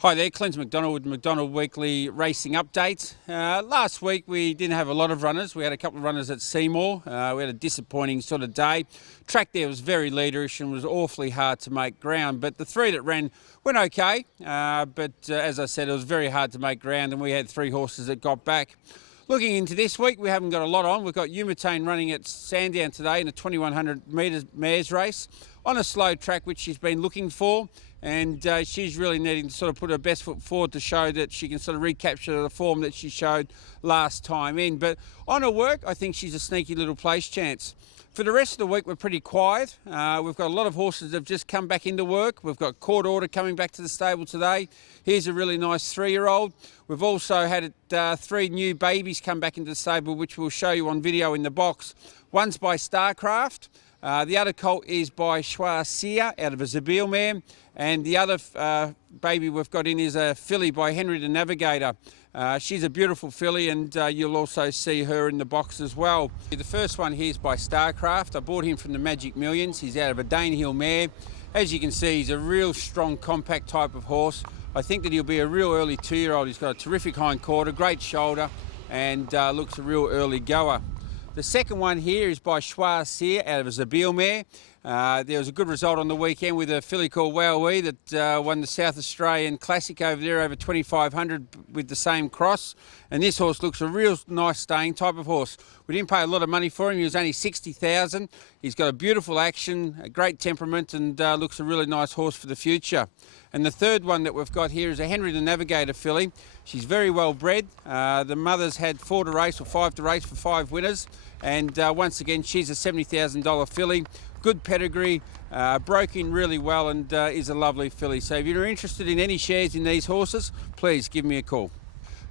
Hi there, Clint McDonald with McDonald Weekly Racing Update. Last week we didn't have a lot of runners. We had a couple of runners at Seymour. We had a disappointing sort of day. Track there was very leaderish and was awfully hard to make ground, but the three that ran went okay. But as I said, it was very hard to make ground and we had three horses that got back. Looking into this week, we haven't got a lot on. We've got Umatane running at Sandown today in a 2100 metres mares race on a slow track, which she's been looking for. And she's really needing to sort of put her best foot forward to show that she can sort of recapture the form that she showed last time in. But on her work, I think she's a sneaky little place chance. For the rest of the week, we're pretty quiet. We've got a lot of horses that have just come back into work. We've got Court Order coming back to the stable today. Here's a really nice 3-year-old. We've also had three new babies come back into the stable, which we'll show you on video in the box. One's by Starcraft. The other colt is by Schwarzier out of a Zabeel mare. And the other baby we've got in is a filly by Henry the Navigator. She's a beautiful filly, and you'll also see her in the box as well. The first one here is by Starcraft. I bought him from the Magic Millions. He's out of a Danehill mare. As you can see, he's a real strong, compact type of horse. I think that he'll be a real early 2-year-old. He's got a terrific hind quarter, great shoulder, and looks a real early goer. The second one here is by Schwarzier out of a Zabeel mare. There was a good result on the weekend with a filly called Wowee that won the South Australian Classic over there, over 2,500 with the same cross. And this horse looks a real nice staying type of horse. We didn't pay a lot of money for him. He was only 60,000. He's got a beautiful action, a great temperament, and looks a really nice horse for the future. And the third one that we've got here is a Henry the Navigator filly. She's very well bred. The mother's had 4 to race or 5 to race for 5 winners. And once again, she's a $70,000 filly. Good pedigree, broke in really well, and is a lovely filly. So if you're interested in any shares in these horses, please give me a call.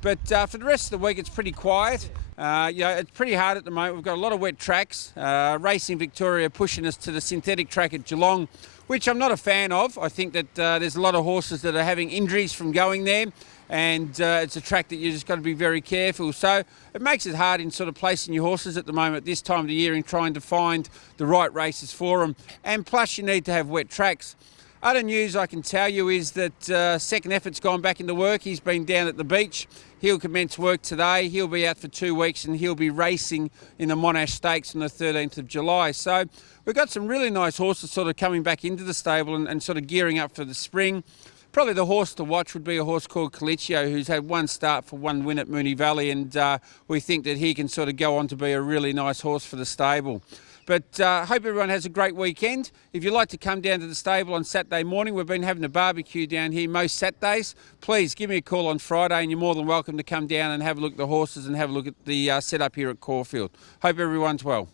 But for the rest of the week, it's pretty quiet. It's pretty hard at the moment. We've got a lot of wet tracks. Racing Victoria pushing us to the synthetic track at Geelong, which I'm not a fan of. I think that there's a lot of horses that are having injuries from going there, and it's a track that you just got to be very careful. So it makes it hard in sort of placing your horses at the moment this time of the year in trying to find the right races for them. And plus you need to have wet tracks. Other news I can tell you is that Second Effort's gone back into work. He's been down at the beach. He'll commence work today. He'll be out for 2 weeks and he'll be racing in the Monash Stakes on the 13th of July. So we've got some really nice horses sort of coming back into the stable and sort of gearing up for the spring. Probably the horse to watch would be a horse called Colicchio, who's had 1 start for 1 win at Moonee Valley, and we think that he can sort of go on to be a really nice horse for the stable. But I hope everyone has a great weekend. If you'd like to come down to the stable on Saturday morning, we've been having a barbecue down here most Saturdays. Please give me a call on Friday and you're more than welcome to come down and have a look at the horses and have a look at the setup here at Caulfield. Hope everyone's well.